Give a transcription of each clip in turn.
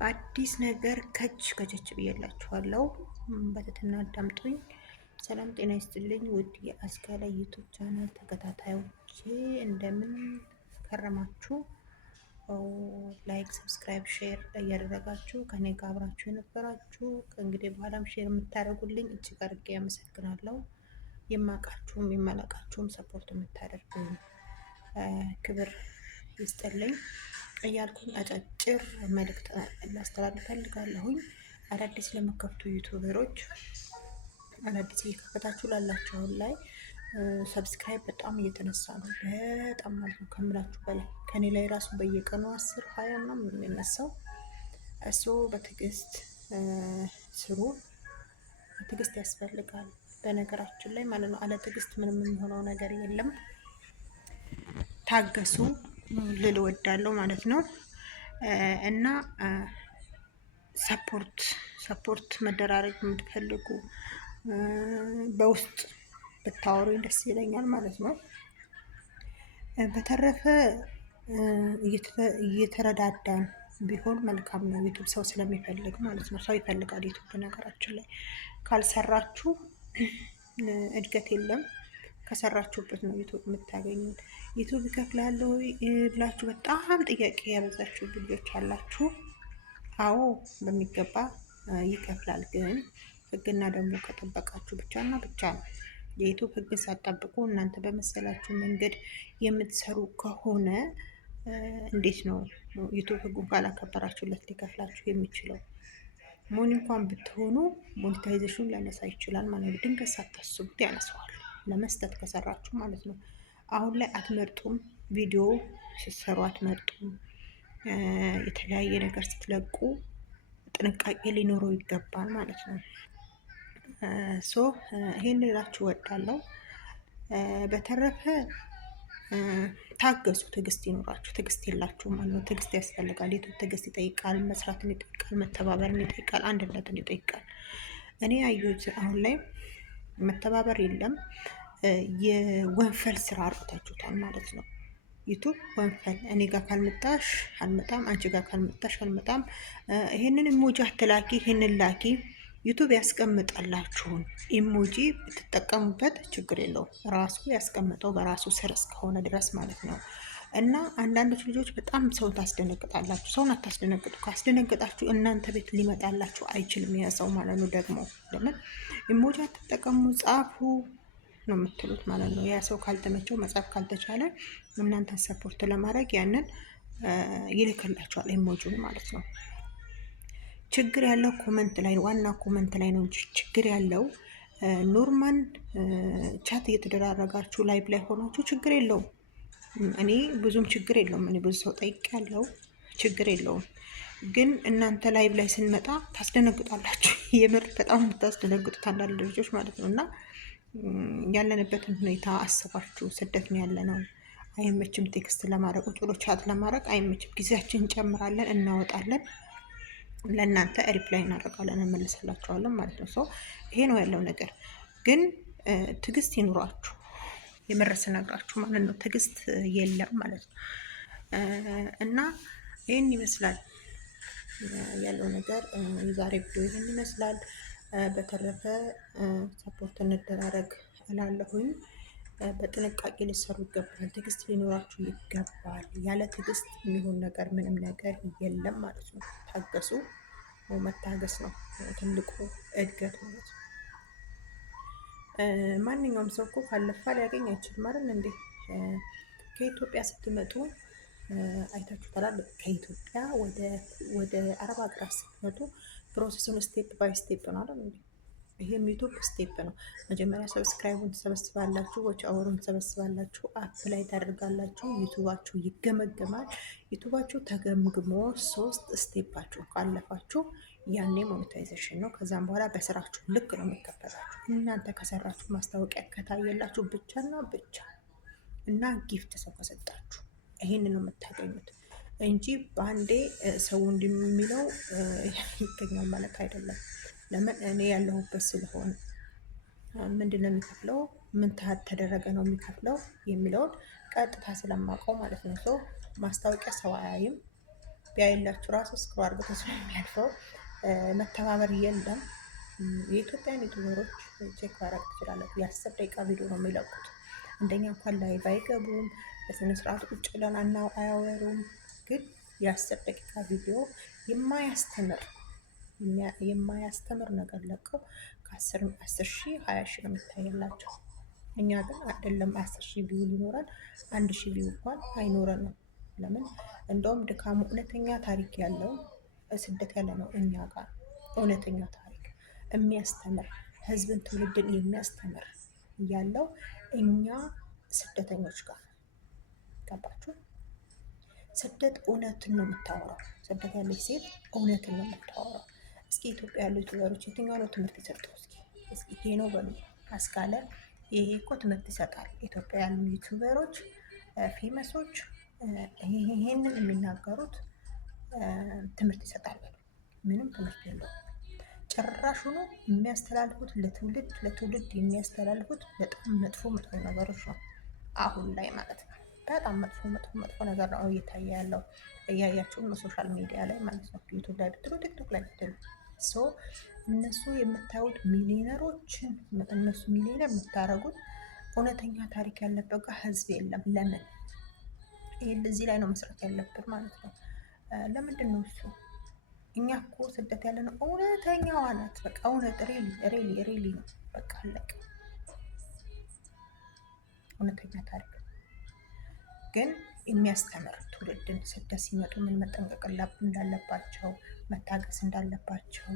በአዲስ ነገር ከቸች ብዬላችኋለሁ። በትህትና አዳምጡኝ። ሰላም ጤና ይስጥልኝ ውድ የአስካለ ዩቱብ ቻናል ተከታታዮቼ እንደምን ከረማችሁ? ላይክ፣ ሰብስክራይብ፣ ሼር እያደረጋችሁ ከኔ ጋር አብራችሁ የነበራችሁ ከእንግዲህ በኋላም ሼር የምታደርጉልኝ እጅግ አድርጌ ያመሰግናለሁ። የማውቃችሁም የማላውቃችሁም ሰፖርት የምታደርጉኝ ክብር ይስጥልኝ እያልኩኝ አጫጭር መልእክት ላስተላልፍ ፈልጋለሁኝ። አዳዲስ ለመከፍቱ ዩቱበሮች አዳዲስ እየከፈታችሁ ላላችሁ አሁን ላይ ሰብስክራይብ በጣም እየተነሳ ነው። በጣም ማለት ነው ከምላችሁ በላይ ከኔ ላይ ራሱ በየቀኑ 10-20 ምናምን የሚነሳው እሱ በትዕግስት ስሩ። ትዕግስት ያስፈልጋል በነገራችን ላይ ማለት ነው። አለ ትዕግስት ምንም የሚሆነው ነገር የለም። ታገሱ ልል እወዳለሁ ማለት ነው። እና ሰፖርት መደራረግ የምትፈልጉ በውስጥ ብታወሩኝ ደስ ይለኛል ማለት ነው። በተረፈ እየተረዳዳን ቢሆን መልካም ነው። ዩቱብ ሰው ስለሚፈልግ ማለት ነው። ሰው ይፈልጋል ዩቱብ በነገራችን ላይ ካልሰራችሁ እድገት የለም። ከሰራችሁበት ነው ዩቱብ የምታገኙት። ዩቱብ ይከፍላል ብላችሁ በጣም ጥያቄ ያበዛችሁ ልጆች አላችሁ። አዎ በሚገባ ይከፍላል። ግን ህግና ደግሞ ከጠበቃችሁ ብቻና ብቻ ነው። የዩቱብ ህግን ሳትጠብቁ እናንተ በመሰላችሁ መንገድ የምትሰሩ ከሆነ እንዴት ነው ዩቱብ ህጉን ካላከበራችሁለት ሊከፍላችሁ የሚችለው? ሞኒ እንኳን ብትሆኑ ሞኔታይዜሽን ሊያነሳ ይችላል ማለት ነው። ድንገት ሳታስቡት ያነሳዋል። ለመስጠት ከሰራችሁ ማለት ነው። አሁን ላይ አትመርጡም። ቪዲዮ ስትሰሩ አትመርጡም። የተለያየ ነገር ስትለቁ ጥንቃቄ ሊኖረው ይገባል ማለት ነው። ይሄን ልላችሁ እወዳለሁ። በተረፈ ታገሱ፣ ትዕግስት ይኖራችሁ። ትዕግስት የላችሁም ማለት ነው። ትዕግስት ያስፈልጋል። ዩቱብ ትዕግስት ይጠይቃል፣ መስራትን ይጠይቃል፣ መተባበርን ይጠይቃል፣ አንድነትን ይጠይቃል። እኔ ያየሁት አሁን ላይ መተባበር የለም። የወንፈል ስራ አርጉታችሁታል ማለት ነው። ዩቱብ ወንፈል፣ እኔ ጋር ካልመጣሽ አልመጣም፣ አንቺ ጋር ካልመጣሽ አልመጣም፣ ይሄንን ኢሞጂ አትላኪ፣ ይሄንን ላኪ። ዩቱብ ያስቀምጣላችሁን ኢሞጂ ብትጠቀሙበት ችግር የለውም። ራሱ ያስቀምጠው በራሱ ስር እስከሆነ ድረስ ማለት ነው። እና አንዳንዶች ልጆች በጣም ሰውን ታስደነግጣላችሁ። ሰውን አታስደነግጡ። ካስደነግጣችሁ እናንተ ቤት ሊመጣላችሁ አይችልም ያ ሰው ማለት ነው። ደግሞ ለምን ኢሞጂ አትጠቀሙ፣ ጻፉ ነው የምትሉት ማለት ነው። ያ ሰው ካልተመቸው መጻፍ ካልተቻለ እናንተን ሰፖርት ለማድረግ ያንን ይልክላችኋል ኢሞጂውን ማለት ነው። ችግር ያለው ኮመንት ላይ ዋና ኮመንት ላይ ነው እንጂ ችግር ያለው ኖርማል ቻት እየተደራረጋችሁ ላይቭ ላይ ሆናችሁ ችግር የለውም። እኔ ብዙም ችግር የለውም። እኔ ብዙ ሰው ጠይቄያለሁ፣ ችግር የለውም። ግን እናንተ ላይቭ ላይ ስንመጣ ታስደነግጣላችሁ። የምር በጣም የምታስደነግጡት አንዳንድ ልጆች ማለት ነው። እና ያለንበትን ሁኔታ አስባችሁ ስደት ነው ያለነው። አይመችም ቴክስት ለማድረግ ቁጭ ብሎ ቻት ለማድረግ አይመችም። ጊዜያችን እንጨምራለን፣ እናወጣለን፣ ለእናንተ ሪፕላይ እናደርጋለን፣ እንመልስላችኋለን ማለት ነው። ሰው ይሄ ነው ያለው ነገር። ግን ትዕግስት ይኑራችሁ። የምር ስነግራችሁ ማለት ነው። ትዕግስት የለም ማለት ነው። እና ይህን ይመስላል ያለው ነገር። የዛሬ ቪዲዮ ይህን ይመስላል። በተረፈ ሰፖርት እንደራረግ እላለሁኝ። በጥንቃቄ ሊሰሩ ይገባል። ትዕግስት ሊኖራችሁ ይገባል። ያለ ትዕግስት የሚሆን ነገር ምንም ነገር የለም ማለት ነው። ታገሱ። መታገስ ነው ትልቁ እድገት ማለት ነው። ማንኛውም ሰው እኮ ካለፋ ሊያገኝ አይችልም አይደል እንዴ? ከኢትዮጵያ ስትመጡ አይታችሁታል። ከኢትዮጵያ ወደ አረብ ሀገራት ስትመጡ ፕሮሰሱን ስቴፕ ባይ ስቴፕ ነው አይደል እንዴ? ይሄም ዩቱብ ስቴፕ ነው። መጀመሪያ ሰብስክራይቡን ትሰበስባላችሁ፣ ወጪ አወሩን ትሰበስባላችሁ፣ አፕ ላይ ታደርጋላችሁ። ዩቱባችሁ ይገመገማል። ዩቱባችሁ ተገምግሞ 3 ስቴፓችሁ ካለፋችሁ ያኔ ሞኔታይዜሽን ነው። ከዛም በኋላ በስራችሁ ልክ ነው የሚከፈላችሁ። እናንተ ከሰራችሁ ማስታወቂያ ከታየላችሁ ብቻና ብቻ እና ጊፍት ሰው ከሰጣችሁ ይሄን ነው የምታገኙት እንጂ በአንዴ ሰው እንደሚለው ይገኛል ማለት አይደለም። ለምን እኔ ያለሁበት ስለሆነ ምንድን ነው የሚከፍለው፣ ምን ተደረገ ነው የሚከፍለው የሚለውን ቀጥታ ስለማውቀው ማለት ነው። ሰው ማስታወቂያ ሰው አያይም። ቢያይላችሁ ራሱ ስክሮ አድርገው ስለሚያልፈው መተባበር የለም። የኢትዮጵያን ዩቱበሮች ቼክ ማድረግ ትችላላችሁ። የ10 ደቂቃ ቪዲዮ ነው የሚለቁት። እንደኛ እንኳን ላይቭ አይገቡም፣ በስነ ስርዓት ቁጭ ብለን አያወሩም። ግን የ10 ደቂቃ ቪዲዮ የማያስተምር ነገር ለቀው ከ10 ሺህ 20 ሺህ ነው የሚታየላቸው። እኛ ግን አይደለም 10 ሺህ ቪው ሊኖረን 1 ሺህ ቪው እንኳን አይኖረንም። ለምን? እንደውም ድካሙ እውነተኛ ታሪክ ያለው ስደት ያለ ነው እኛ ጋር እውነተኛ ታሪክ የሚያስተምር ህዝብን ትውልድን የሚያስተምር ያለው እኛ ስደተኞች ጋር። ገባችሁ? ስደት እውነትን ነው የምታወራው። ስደት ያለች ሴት እውነትን ነው የምታወራው። እስኪ ኢትዮጵያ ያሉ ዩቱበሮች የትኛው ነው ትምህርት የሰጠው? እስኪ ይሄ ነው በሉ። አስካለ ይሄ እኮ ትምህርት ይሰጣል። ኢትዮጵያ ያሉ ዩቱበሮች ፌመሶች ይሄንን የሚናገሩት ትምህርት ይሰጣል በሉ። ምንም ትምህርት የለውም። ጭራሹኑ የሚያስተላልፉት ለትውልድ የሚያስተላልፉት በጣም መጥፎ ነገሮች ነው። አሁን ላይ ማለት ነው። በጣም መጥፎ ነገር ነው እየታየ ያለው። እያያችሁ ነው ሶሻል ሚዲያ ላይ ማለት ነው። ዩቱብ ላይ ብትሉ ቲክቶክ ላይ ብትሉ እነሱ የምታዩት ሚሊዮነሮችን እነሱ ሚሊዮነር የምታደርጉት እውነተኛ ታሪክ ያለበት ጋር ህዝብ የለም። ለምን? ይሄን እዚህ ላይ ነው መስራት ያለብን ማለት ነው። ለምንድን ነው እሱ? እኛ እኮ ስደት ያለ ነው እውነተኛዋ ናት። በቃ እውነት ሬሊ ነው። በቃ አለቀ። እውነተኛ ታሪክ ግን የሚያስተምር ትውልድን ስደት ሲመጡ ምን መጠንቀቅ እንዳለባቸው መታገስ እንዳለባቸው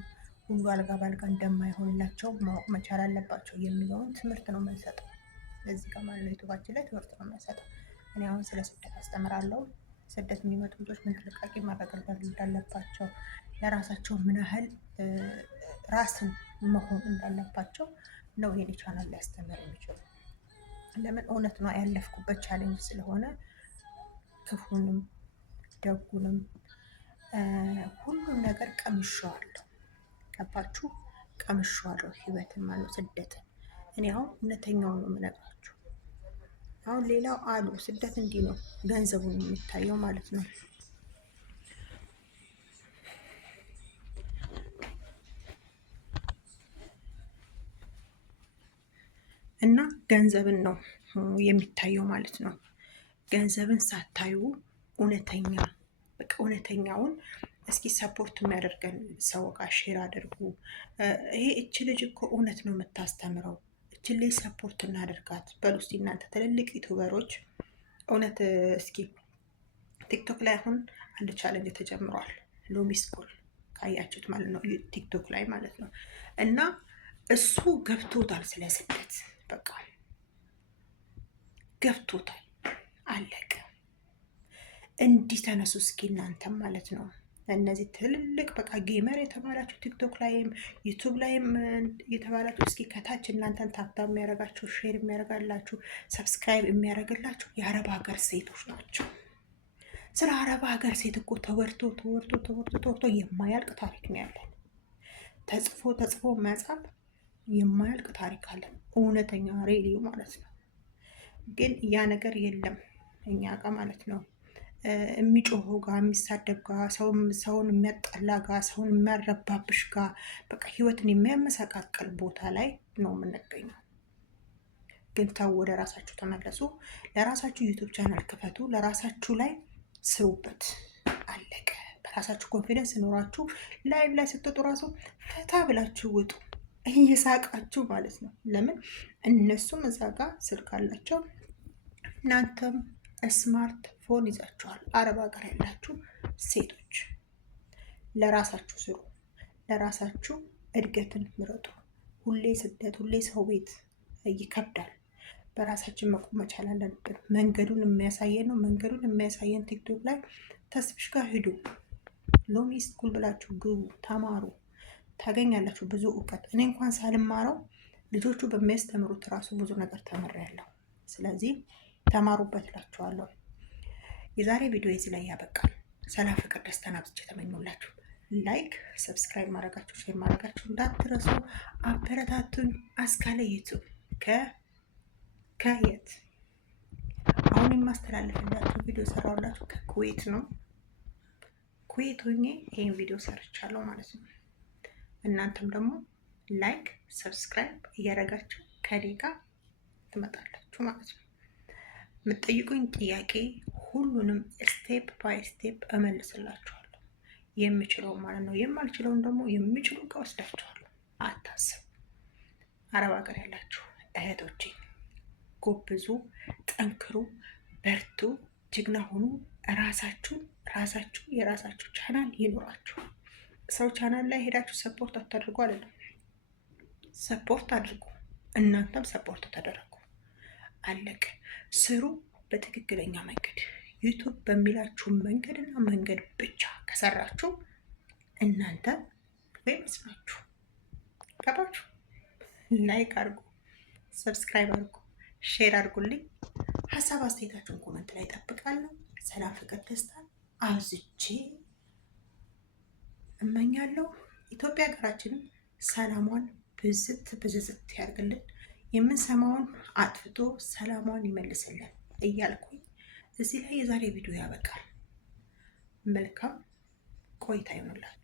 ሁሉ አልጋ ባልጋ እንደማይሆንላቸው ማወቅ መቻል አለባቸው የሚለውን ትምህርት ነው የምንሰጠው። በዚህ ጋር ማለት ዩቱባችን ላይ ትምህርት ነው የምንሰጠው። እኔ አሁን ስለ ስደት አስተምራለሁ። ስደት የሚመጡ ልጆች ምን ጥንቃቄ ማድረግ እንዳለባቸው፣ ለራሳቸው ምን ያህል ራስን መሆን እንዳለባቸው ነው ይሄን ቻናል ሊያስተምር የሚችሉ። ለምን? እውነት ነው ያለፍኩበት ቻሌንጅ ስለሆነ ክፉንም ደጉንም ሁሉም ነገር ቀምሼዋለሁ። ገባችሁ? ቀምሼዋለሁ ህይወትን ማለት ስደትን። እኔ አሁን እውነተኛውን ነው የምነግራችሁ። አሁን ሌላው አሉ ስደት እንዲህ ነው ገንዘቡን የሚታየው ማለት ነው። እና ገንዘብን ነው የሚታየው ማለት ነው። ገንዘብን ሳታዩ እውነተኛውን እስኪ ሰፖርት የሚያደርገን ሰው ጋር ሼር አድርጉ። ይሄ እች ልጅ እኮ እውነት ነው የምታስተምረው፣ እችን ልጅ ሰፖርት እናደርጋት በሉ እስኪ እናንተ ትልልቅ ዩቱበሮች። እውነት እስኪ ቲክቶክ ላይ አሁን አንድ ቻለንጅ ተጀምሯል። ሎሚ ስኩል ካያችሁት ማለት ነው ቲክቶክ ላይ ማለት ነው። እና እሱ ገብቶታል ስለ ስደት በቃ ገብቶታል። አለቀ። እንዲህ ተነሱ እስኪ እናንተም ማለት ነው። እነዚህ ትልልቅ በቃ ጌመር የተባላችሁ ቲክቶክ ላይም ዩቱብ ላይም የተባላችሁ እስኪ ከታች እናንተን ታብታብ የሚያደርጋችሁ ሼር የሚያደርጋላችሁ ሰብስክራይብ የሚያደርግላችሁ የአረብ ሀገር ሴቶች ናቸው። ስለ አረብ ሀገር ሴት እኮ ተወርቶ የማያልቅ ታሪክ ነው ያለን። ተጽፎ መጻፍ የማያልቅ ታሪክ አለን። እውነተኛ ሬዲዮ ማለት ነው። ግን ያ ነገር የለም እኛ ጋር ማለት ነው። የሚጮኸው ጋር የሚሳደብ ጋር ሰውን የሚያጠላ ጋር ሰውን የሚያረባብሽ ጋር በቃ ህይወትን የሚያመሰቃቀል ቦታ ላይ ነው የምንገኘው። ግን ተው፣ ወደ ራሳችሁ ተመለሱ። ለራሳችሁ ዩቱብ ቻናል ክፈቱ። ለራሳችሁ ላይ ስሩበት። አለቀ። በራሳችሁ ኮንፊደንስ ኖራችሁ ላይቭ ላይ ስትወጡ ራሱ ፈታ ብላችሁ ውጡ፣ እየሳቃችሁ ማለት ነው። ለምን? እነሱም እዛ ጋር ስልክ አላቸው፣ እናንተም ስማርት ፎን ይዛችኋል። አረብ ሀገር ያላችሁ ሴቶች ለራሳችሁ ስሩ፣ ለራሳችሁ እድገትን ምረጡ። ሁሌ ስደት፣ ሁሌ ሰው ቤት ይከብዳል። በራሳችን መቆም መቻል አለብን። መንገዱን የሚያሳየን ነው። መንገዱን የሚያሳየን ቲክቶክ ላይ ተስፍሽ ጋር ሂዱ፣ ሎሚ ስኩል ብላችሁ ግቡ፣ ተማሩ፣ ታገኛላችሁ ብዙ እውቀት። እኔ እንኳን ሳልማረው ልጆቹ በሚያስተምሩት ራሱ ብዙ ነገር ተምሬያለሁ። ስለዚህ ተማሩበት እላችኋለሁ። የዛሬ ቪዲዮ እዚህ ላይ ያበቃል። ሰላም፣ ፍቅር፣ ደስታን አብዝቼ ተመኙላችሁ። ላይክ፣ ሰብስክራይብ ማድረጋችሁ ሼር ማድረጋችሁ እንዳትረሱ። አበረታቱኝ። አስካለ ዩቱብ ከየት አሁን የማስተላለፍላችሁ ቪዲዮ ሰራሁላችሁ ከኩዌት ነው። ኩዌት ሆኜ ይህን ቪዲዮ ሰርቻለሁ ማለት ነው። እናንተም ደግሞ ላይክ ሰብስክራይብ እያደረጋችሁ ከኔ ጋር ትመጣላችሁ ማለት ነው። የምትጠይቁኝ ጥያቄ ሁሉንም ስቴፕ ባይ ስቴፕ እመልስላችኋለሁ፣ የምችለው ማለት ነው። የማልችለውን ደግሞ የሚችሉ ጋር ወስዳችኋለሁ። አታስቡ። አረብ ሀገር ያላችሁ እህቶቼ ጎብዙ፣ ጠንክሩ፣ በርቱ፣ ጀግና ሁኑ። ራሳችሁ የራሳችሁ ቻናል ይኖራችሁ። ሰው ቻናል ላይ ሄዳችሁ ሰፖርት አታድርጉ አይደለም፣ ሰፖርት አድርጉ። እናንተም ሰፖርት ተደረጉ። አለቀ። ስሩ በትክክለኛ መንገድ፣ ዩቱብ በሚላችሁ መንገድና መንገድ ብቻ ከሰራችሁ እናንተ ፌመስ ናችሁ። ገባችሁ? ላይክ አድርጉ፣ ሰብስክራይብ አድርጉ፣ ሼር አድርጉልኝ። ሀሳብ አስተያየታችሁን ኮመንት ላይ እጠብቃለሁ። ሰላም፣ ፍቅር፣ ደስታ አብዝቼ እመኛለሁ። ኢትዮጵያ ሀገራችንም ሰላሟን ብዝዝት ያርግልን፣ የምንሰማውን አጥፍቶ ሰላሟን ይመልስልን እያልኩኝ እዚህ ላይ የዛሬ ቪዲዮ ያበቃል። መልካም ቆይታ ይሆንላችሁ።